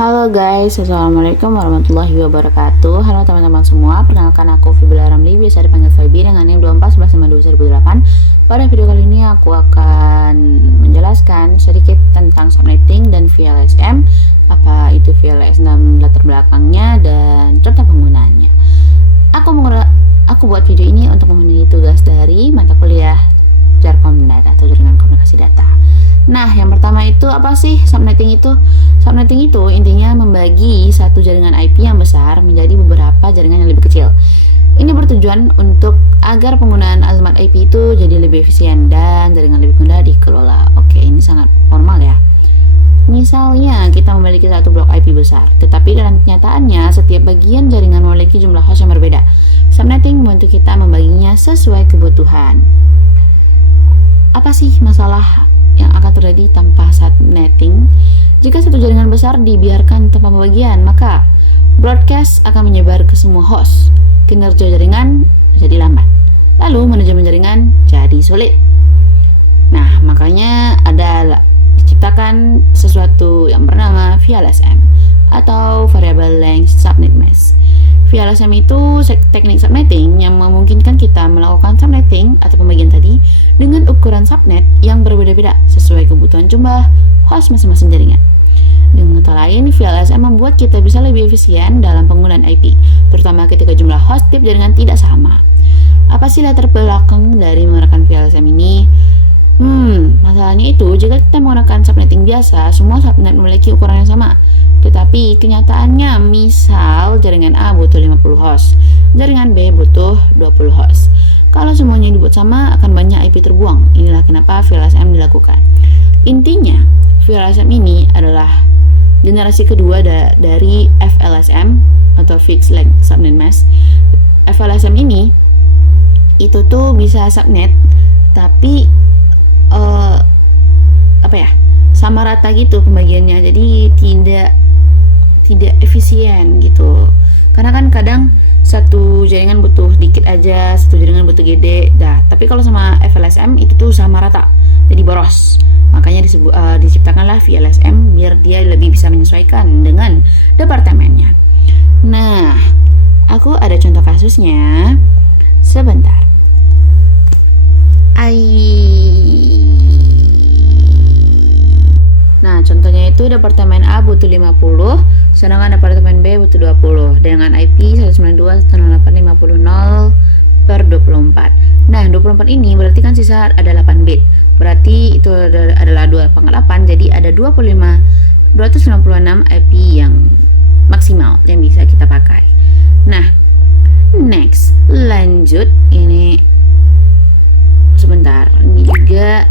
Halo guys, assalamualaikum warahmatullahi wabarakatuh. Halo teman-teman semua, perkenalkan aku Fibula Ramli, biasa dipanggil Fibi dengan NIM 2411522008. Pada video kali ini aku akan menjelaskan sedikit tentang subnetting dan VLSM, apa itu VLSM dan latar belakangnya dan contoh penggunaannya. Aku buat video ini untuk memenuhi tugas dari mata kuliah Jarkomdat atau Jaringan Komunikasi Data. Nah, yang pertama itu apa sih subnetting itu? Subnetting itu intinya membagi satu jaringan IP yang besar menjadi beberapa jaringan yang lebih kecil. Ini bertujuan untuk agar penggunaan alamat IP itu jadi lebih efisien dan jaringan lebih mudah dikelola. Oke, ini sangat formal ya. Misalnya, kita memiliki satu blok IP besar, tetapi dalam kenyataannya setiap bagian jaringan memiliki jumlah host yang berbeda. Subnetting membantu kita membaginya sesuai kebutuhan. Apa sih masalah yang akan terjadi tanpa subnetting? Jika satu jaringan besar dibiarkan tanpa pembagian, maka broadcast akan menyebar ke semua host. Kinerja jaringan jadi lambat. Lalu manajemen jaringan jadi sulit. Nah, makanya diciptakan sesuatu yang bernama VLSM atau Variable Length Subnet Mask. VLSM itu teknik subnetting yang memungkinkan kita melakukan subnetting atau pembagian tadi dengan ukuran subnet yang berbeda-beda sesuai kebutuhan jumlah host masing-masing jaringan. Dengan kata lain, VLSM membuat kita bisa lebih efisien dalam penggunaan IP, terutama ketika jumlah host tiap jaringan tidak sama. Apa sih latar belakang dari menggunakan VLSM ini? Masalahnya itu, jika kita menggunakan subnetting biasa, semua subnet memiliki ukuran yang sama. Tetapi kenyataannya, misal jaringan A butuh 50 host, jaringan B butuh 20 host. Kalau semuanya dibuat sama, akan banyak IP terbuang. Inilah kenapa VLSM dilakukan. Intinya, VLSM ini adalah generasi kedua dari FLSM atau Fixed Length Subnet Mask. FLSM ini itu tuh bisa subnet, tapi sama rata gitu pembagiannya, jadi tidak efisien gitu, karena kan kadang satu jaringan butuh dikit aja, satu jaringan butuh gede tapi kalau sama FLSM itu tuh sama rata, jadi boros. Makanya diciptakanlah VLSM biar dia lebih bisa menyesuaikan dengan departemennya. Nah, aku ada contoh kasusnya sebentar. Nah, contohnya itu departemen A butuh 50, sedangkan departemen B butuh 20 dengan IP 192.168.50/24. Nah, 24 ini berarti kan sisa ada 8 bit. Berarti itu adalah 2/8, jadi ada 256 IP yang maksimal yang bisa kita pakai. Nah, next, lanjut ini sebentar. Ini juga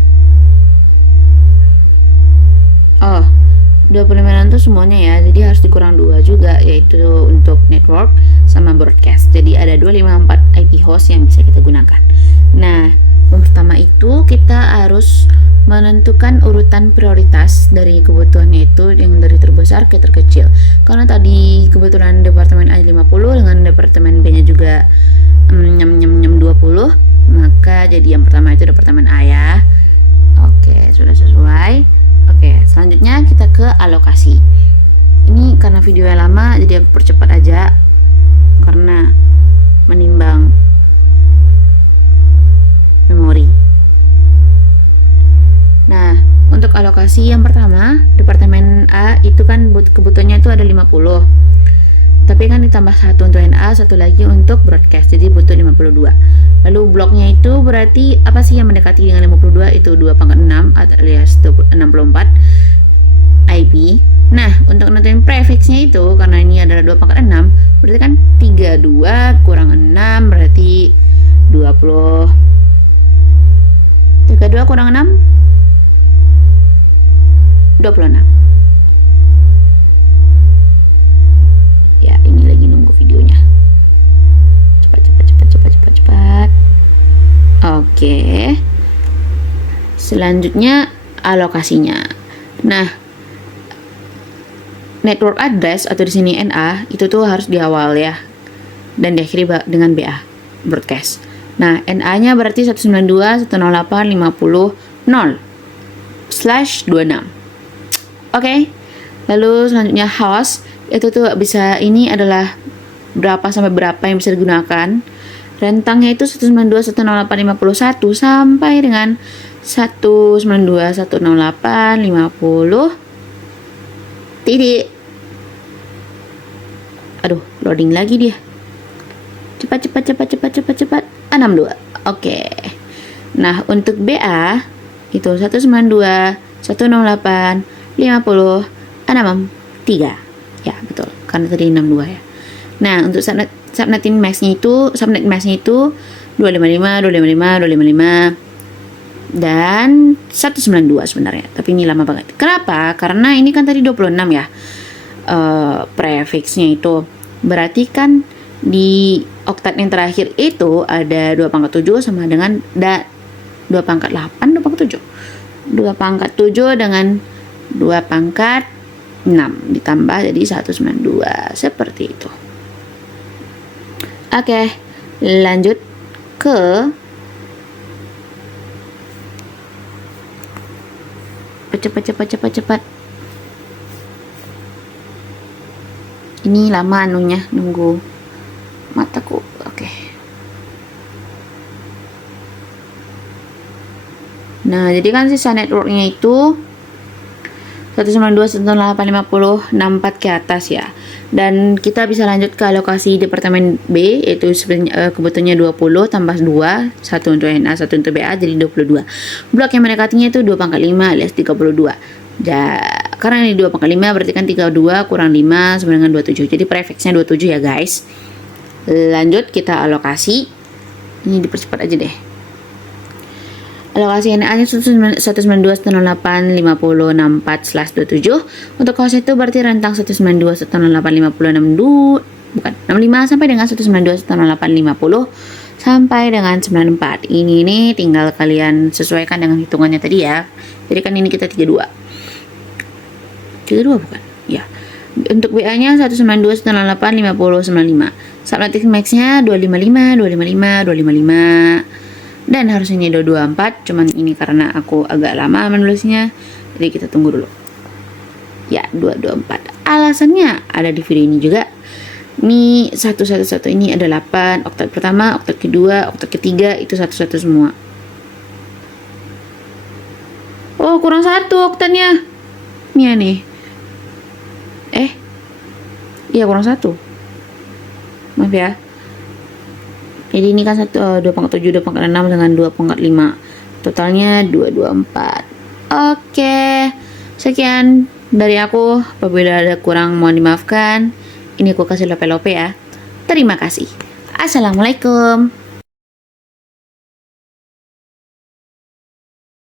25 itu semuanya ya, jadi harus dikurang 2 juga, yaitu untuk network sama broadcast. Jadi ada 254 IP host yang bisa kita gunakan. Nah, yang pertama itu kita harus menentukan urutan prioritas dari kebutuhannya itu yang dari terbesar ke terkecil. Karena tadi kebetulan departemen A 50 dengan departemen B nya juga 20, maka jadi yang pertama itu departemen A ya. Oke, sudah sesuai. Oke, selanjutnya kita ke alokasi. Ini karena videonya lama, jadi aku percepat aja karena menimbang memori. Nah, untuk alokasi yang pertama, departemen A itu kan kebutuhannya itu ada 50. Tapi kan ditambah satu untuk NA, satu lagi untuk broadcast, jadi butuh 52. Lalu bloknya itu berarti apa sih yang mendekati dengan 52? Itu 2/6 alias 64 IP. Nah, untuk nentuin prefixnya itu, karena ini adalah 2/6, berarti kan 32 kurang 6 berarti 20. 32 kurang 6 26. Ya, ini lagi nunggu videonya. Cepat. Oke. Selanjutnya alokasinya. Nah, network address atau di sini NA itu tuh harus di awal ya, dan diakhiri dengan BA broadcast. Nah, NA-nya berarti 192.168.50.0/26. Oke. Lalu selanjutnya house, itu tuh bisa, ini adalah berapa sampai berapa yang bisa digunakan. Rentangnya itu 192, 108, 51 sampai dengan 192, 168, 50 titik. Aduh, loading lagi dia. Cepat 62. Oke. Nah, untuk BA itu 192, 168, 50, 63. Ya, betul. Karena tadi 62 ya. Nah, untuk subnet max-nya itu 255, 255, 255 dan 192 sebenarnya. Tapi ini lama banget. Kenapa? Karena ini kan tadi 26 ya. Prefixnya itu. Berarti kan di oktat yang terakhir itu ada 2 pangkat 7 sama dengan 2 pangkat 8, 2 pangkat 7. 2 pangkat 7 dengan 2 pangkat 6 ditambah jadi 192 seperti itu. Oke, lanjut ke cepat. Ini lama anunya, nunggu mataku. Oke. Nah, jadi kan sisa networknya itu 192, 168, 50, 64 ke atas ya. Dan kita bisa lanjut ke alokasi departemen B, yaitu kebutuhannya 20 tambah 2, 1 untuk NA, 1 untuk BA, jadi 22. Blok yang mendekatinya itu 2 pangkat 5 alias 32. Karena ini 2 pangkat 5 berarti kan 32 kurang 5 sama dengan 27. Jadi prefixnya 27 ya guys. Lanjut kita alokasi. Ini dipercepat aja deh. Alokasi NA nya 192, 108, 50, 64/27. Untuk host itu berarti rentang 192, 108, 50, 62, bukan 65 sampai dengan 192, 108, 50 sampai dengan 94. Ini nih tinggal kalian sesuaikan dengan hitungannya tadi ya. Jadi kan ini kita 32 bukan? Ya. Untuk WA nya 192, 108, 50, 95. Subnet max-nya 255, 255, 255. Dan harusnya ini 224, cuman ini karena aku agak lama menulisnya, jadi kita tunggu dulu. Ya, 224. Alasannya ada di video ini juga. Ini 111 ini ada 8, oktat pertama, oktat kedua, oktat ketiga itu 11 semua. Oh, kurang 1 oktatnya. Ini nih. Iya kurang 1. Maaf ya. Jadi ini kan 2 pangkat 7, 2 pangkat 6 dengan 2 pangkat 5. Totalnya 224. Oke. Sekian dari aku. Apabila ada kurang mohon dimaafkan. Ini aku kasih lope-lope ya. Terima kasih. Assalamualaikum.